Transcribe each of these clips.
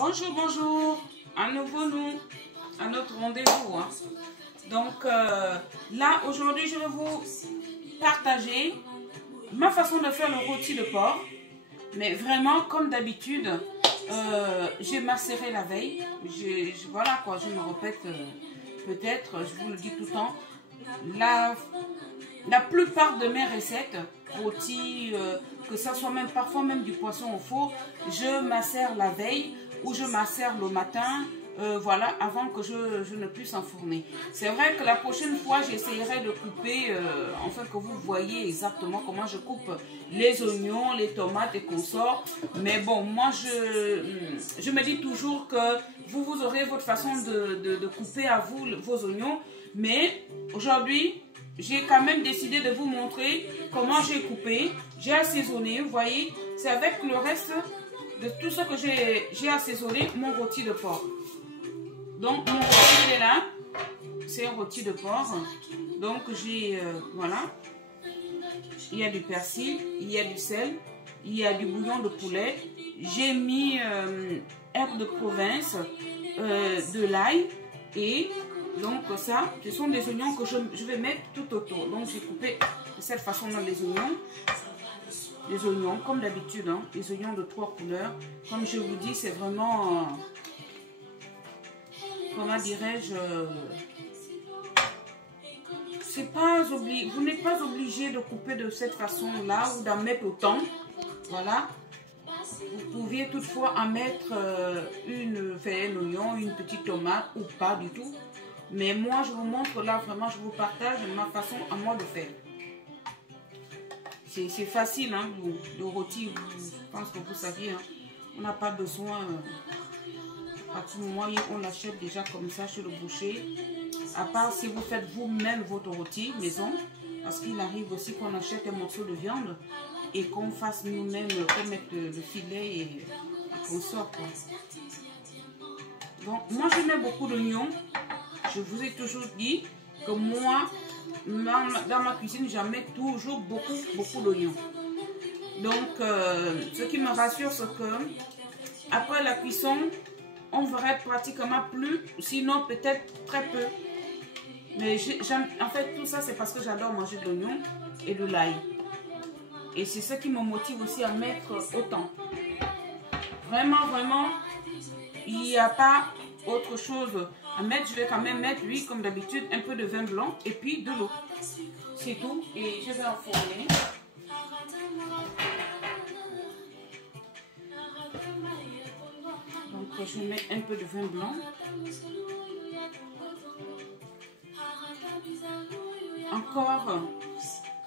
Bonjour, bonjour. À nouveau, nous, à notre rendez-vous. Hein. Donc, là, aujourd'hui, je vais vous partager ma façon de faire le rôti de porc. Mais vraiment, comme d'habitude, j'ai macéré la veille. Voilà quoi, je me répète peut-être, je vous le dis tout le temps. La plupart de mes recettes, rôti, que ça soit même parfois même du poisson au four, je macère la veille ou je macère le matin, voilà, avant que je ne puisse enfourner. C'est vrai que la prochaine fois, j'essaierai de couper, enfin que vous voyez exactement comment je coupe les oignons, les tomates et consorts. Mais bon, moi, je me dis toujours que vous aurez votre façon de couper à vous vos oignons. Mais aujourd'hui, j'ai quand même décidé de vous montrer comment j'ai coupé. J'ai assaisonné, vous voyez, c'est avec le reste de tout ce que j'ai assaisonné mon rôti de porc. Donc, mon rôti est là. C'est un rôti de porc. Donc, j'ai, voilà. Il y a du persil, il y a du sel, il y a du bouillon de poulet. J'ai mis herbes de province, de l'ail et... Donc ça, ce sont des oignons que je vais mettre tout autour. Donc j'ai coupé de cette façon-là les oignons. Les oignons, comme d'habitude, hein, les oignons de 3 couleurs. Comme je vous dis, c'est vraiment, comment dirais-je, c'est pas obligé. Vous n'êtes pas obligé de couper de cette façon-là ou d'en mettre autant. Voilà. Vous pouviez toutefois en mettre un oignon, une petite tomate ou pas du tout. Mais moi, je vous montre là, vraiment, je vous partage ma façon à moi de faire. C'est facile, hein, le rôti, je pense que vous saviez. Hein, on n'a pas besoin, à partir du moment où on l'achète déjà comme ça chez le boucher. À part si vous faites vous-même votre rôti maison, parce qu'il arrive aussi qu'on achète un morceau de viande et qu'on fasse nous-mêmes, qu'on mette le filet et qu'on sort. Quoi. Donc, moi, je mets beaucoup d'oignons. Je vous ai toujours dit que moi, dans ma cuisine, j'en mets toujours beaucoup d'oignons. Donc, ce qui me rassure, c'est que après la cuisson, on verrait pratiquement plus, sinon peut-être très peu. Mais en fait, tout ça, c'est parce que j'adore manger de l'oignon et de l'ail. Et c'est ce qui me motive aussi à mettre autant. Vraiment, vraiment, il n'y a pas autre chose à mettre. Je vais quand même mettre, lui, comme d'habitude, un peu de vin blanc et puis de l'eau. C'est tout. Et je vais enfourner. Donc, je mets un peu de vin blanc. Encore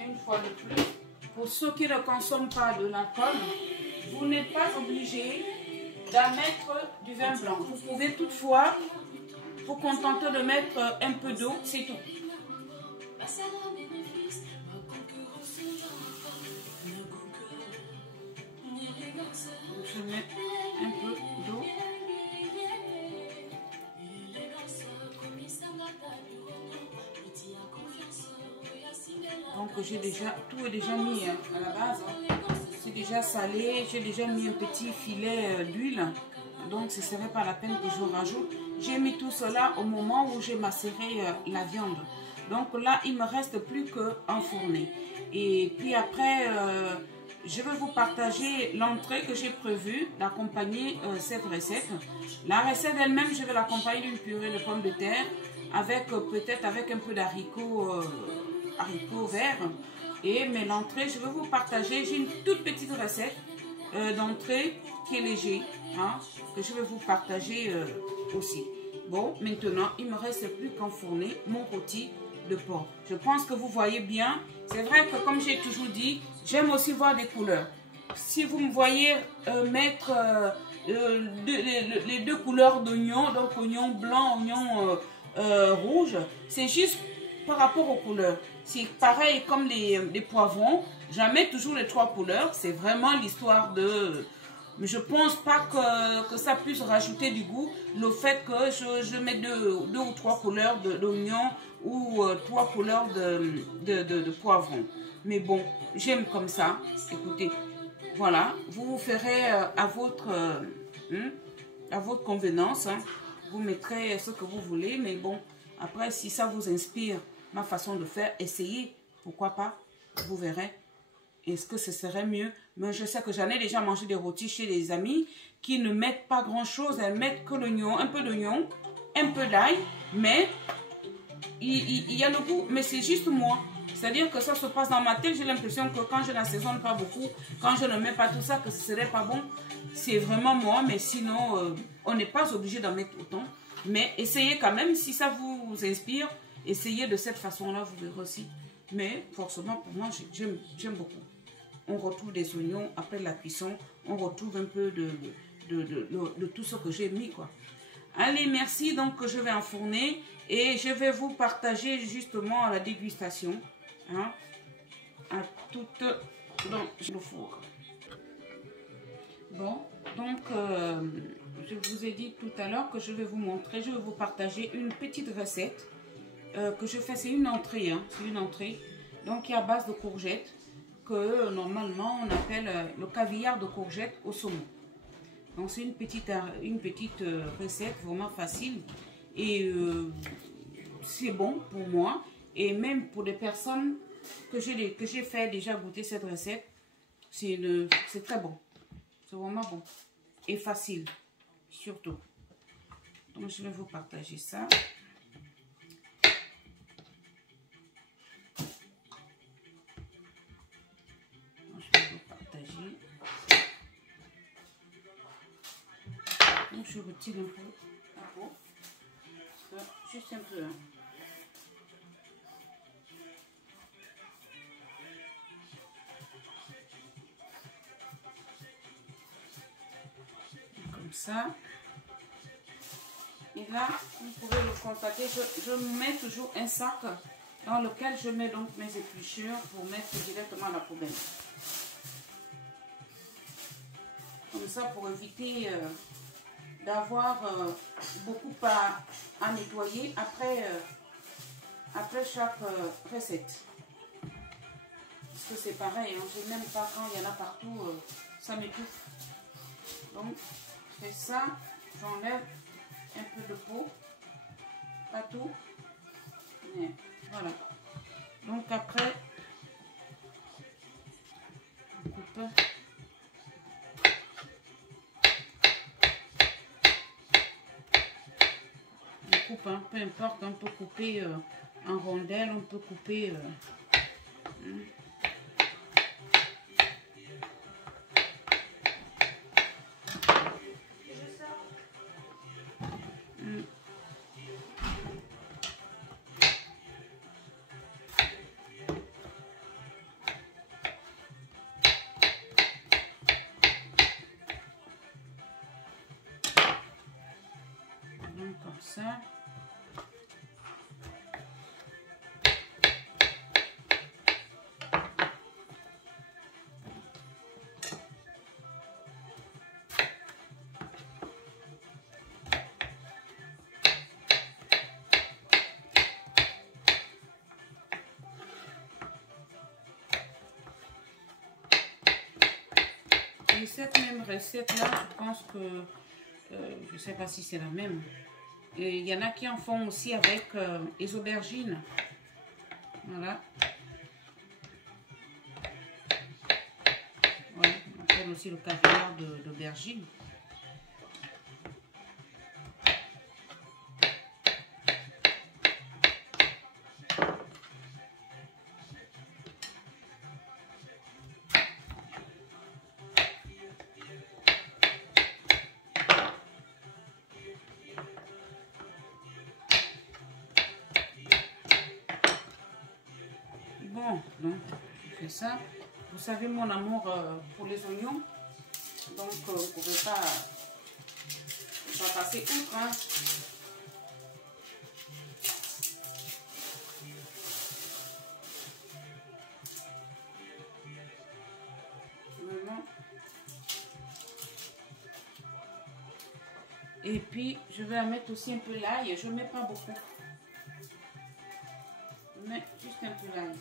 une fois de plus. Pour ceux qui ne consomment pas de l'alcool, vous n'êtes pas obligé d'en mettre du vin blanc. Vous pouvez toutefois vous contenter de mettre un peu d'eau, c'est tout. Je mets un peu d'eau. Donc j'ai déjà, tout est déjà mis à la base. C'est déjà salé, j'ai déjà mis un petit filet d'huile. Donc ce ne serait pas la peine que je rajoute. J'ai mis tout cela au moment où j'ai macéré la viande. Donc là, il ne me reste plus qu'à enfourner. Et puis après, je vais vous partager l'entrée que j'ai prévue d'accompagner cette recette. La recette elle-même, je vais l'accompagner d'une purée de pommes de terre avec peut-être avec un peu d'haricots verts. Mais l'entrée, je vais vous partager, j'ai une toute petite recette d'entrée qui est léger, hein, que je vais vous partager aussi. Bon, maintenant, il ne me reste plus qu'à enfourner mon rôti de porc. Je pense que vous voyez bien. C'est vrai que comme j'ai toujours dit, j'aime aussi voir des couleurs. Si vous me voyez mettre les deux couleurs d'oignon, donc oignon blanc, oignon rouge, c'est juste par rapport aux couleurs. C'est pareil comme les poivrons. J'en mets toujours les 3 couleurs. C'est vraiment l'histoire de... Mais je ne pense pas que ça puisse rajouter du goût. Le fait que je mets deux ou 3 couleurs d'oignon ou 3 couleurs de poivrons. Mais bon, j'aime comme ça. Écoutez, voilà. Vous ferez à votre... à votre convenance. Hein. Vous mettrez ce que vous voulez, mais bon, après, si ça vous inspire ma façon de faire, essayez. Pourquoi pas? Vous verrez. Est-ce que ce serait mieux? Mais je sais que j'en ai déjà mangé des rôtis chez des amis qui ne mettent pas grand-chose. Elles mettent que l'oignon, un peu d'oignon, un peu d'ail, mais il y a le goût. Mais c'est juste moi. C'est-à-dire que ça se passe dans ma tête. J'ai l'impression que quand je n'assaisonne pas beaucoup, quand je ne mets pas tout ça, que ce serait pas bon. C'est vraiment moi, mais sinon, on n'est pas obligé d'en mettre autant. Mais essayez quand même, si ça vous inspire, essayez de cette façon-là, vous verrez aussi. Mais forcément, pour moi, j'aime beaucoup. On retrouve des oignons après la cuisson, on retrouve un peu de tout ce que j'ai mis, quoi. Allez, merci. Donc, je vais enfourner et je vais vous partager justement la dégustation. Hein, à toute dans le four. Bon, donc, je vous ai dit tout à l'heure que je vais vous montrer, je vais vous partager une petite recette que je fais. C'est une entrée, hein, c'est une entrée. Donc, qui est à base de courgettes, que normalement on appelle le caviar de courgettes au saumon. Donc, c'est une petite recette vraiment facile et c'est bon pour moi et même pour des personnes que j'ai fait déjà goûter cette recette, c'est très bon. C'est vraiment bon et facile, surtout. Donc, je vais vous partager ça. Donc, je vais vous partager. Donc, je retire un peu la peau. Juste un peu. Hein. Ça. Et là, vous pouvez le constater, je mets toujours un sac dans lequel je mets donc mes épluchures pour mettre directement à la poubelle. Comme ça, pour éviter d'avoir beaucoup à nettoyer après chaque recette. Parce que c'est pareil, hein, je n'aime pas quand il y en a partout, ça m'étouffe. Donc, je fais ça, j'enlève un peu de peau, pas tout, mais voilà. Donc après, on coupe. On coupe, hein, peu importe, on peut couper en rondelles, on peut couper... comme ça. Et cette même recette là, je pense que je ne sais pas si c'est la même. Et il y en a qui en font aussi avec les aubergines. Voilà. Ouais, on appelle aussi le caviar d'aubergine. Bon, donc je fais ça. Vous savez mon amour pour les oignons. Donc vous ne pouvez pas passer outre. Hein. Vraiment. Et puis je vais mettre aussi un peu l'ail. Je ne mets pas beaucoup. Je mets juste un peu l'ail.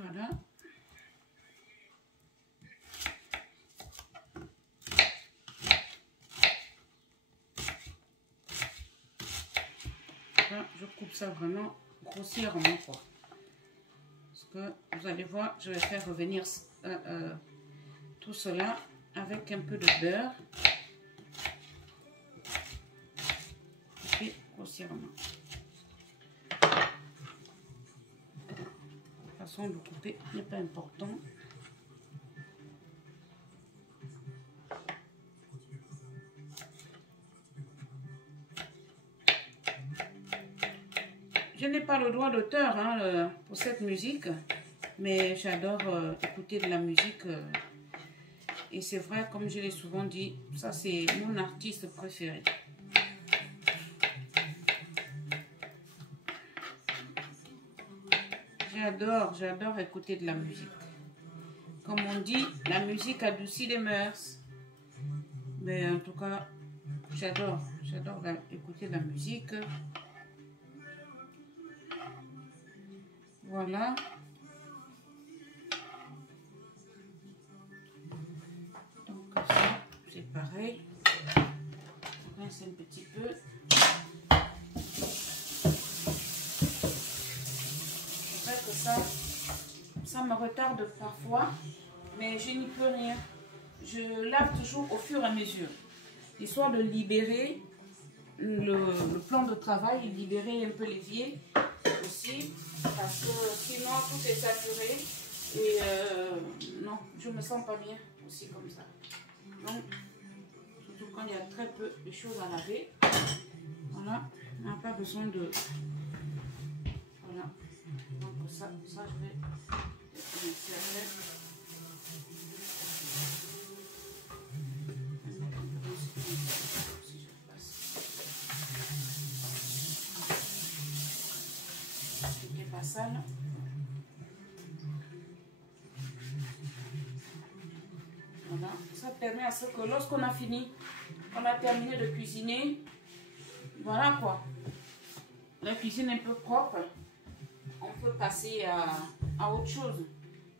Voilà. Là, je coupe ça vraiment grossièrement, quoi. Parce que vous allez voir, je vais faire revenir tout cela avec un peu de beurre. Et grossièrement. La façon de couper n'est pas important. Je n'ai pas le droit d'auteur hein, pour cette musique, mais j'adore écouter de la musique. Et c'est vrai, comme je l'ai souvent dit, ça c'est mon artiste préféré. J'adore écouter de la musique. Comme on dit, la musique adoucit les mœurs. Mais en tout cas, j'adore écouter de la musique. Voilà. Donc ça, c'est pareil. On rince un petit peu. C'est vrai que ça me retarde parfois, mais je n'y peux rien. Je lave toujours au fur et à mesure, histoire de libérer le plan de travail, libérer un peu l'évier aussi, parce que sinon tout est saturé et non, je me sens pas bien aussi comme ça. Donc, surtout quand il y a très peu de choses à laver, voilà, on n'a pas besoin de... Voilà, donc ça je vais l'insérer. Pas sale. Voilà, ça permet à ce que lorsqu'on a fini, on a terminé de cuisiner, voilà quoi, la cuisine un peu propre, on peut passer à autre chose.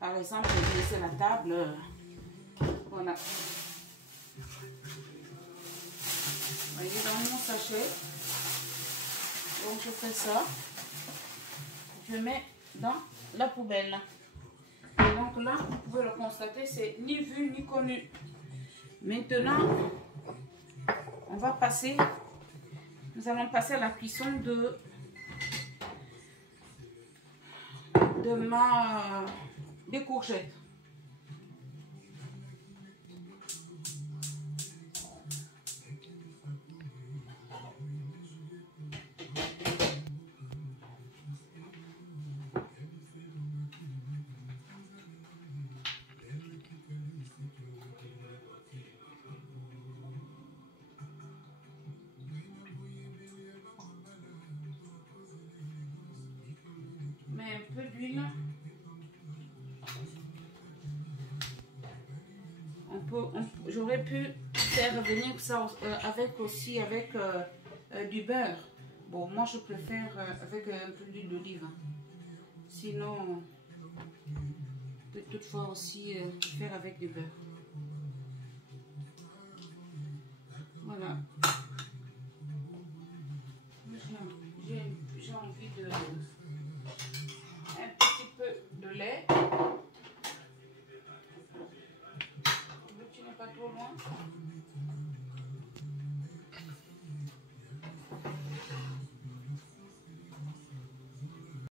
Par exemple, laisser la table, voilà. Vous voyez, dans mon sachet, donc je fais ça. Je mets dans la poubelle. Et donc là, vous pouvez le constater, c'est ni vu ni connu. Maintenant, nous allons passer à la cuisson des courgettes. Un peu d'huile. J'aurais pu faire revenir ça avec du beurre. Bon, moi je préfère avec un peu d'huile d'olive. Sinon, peut toutefois aussi faire avec du beurre.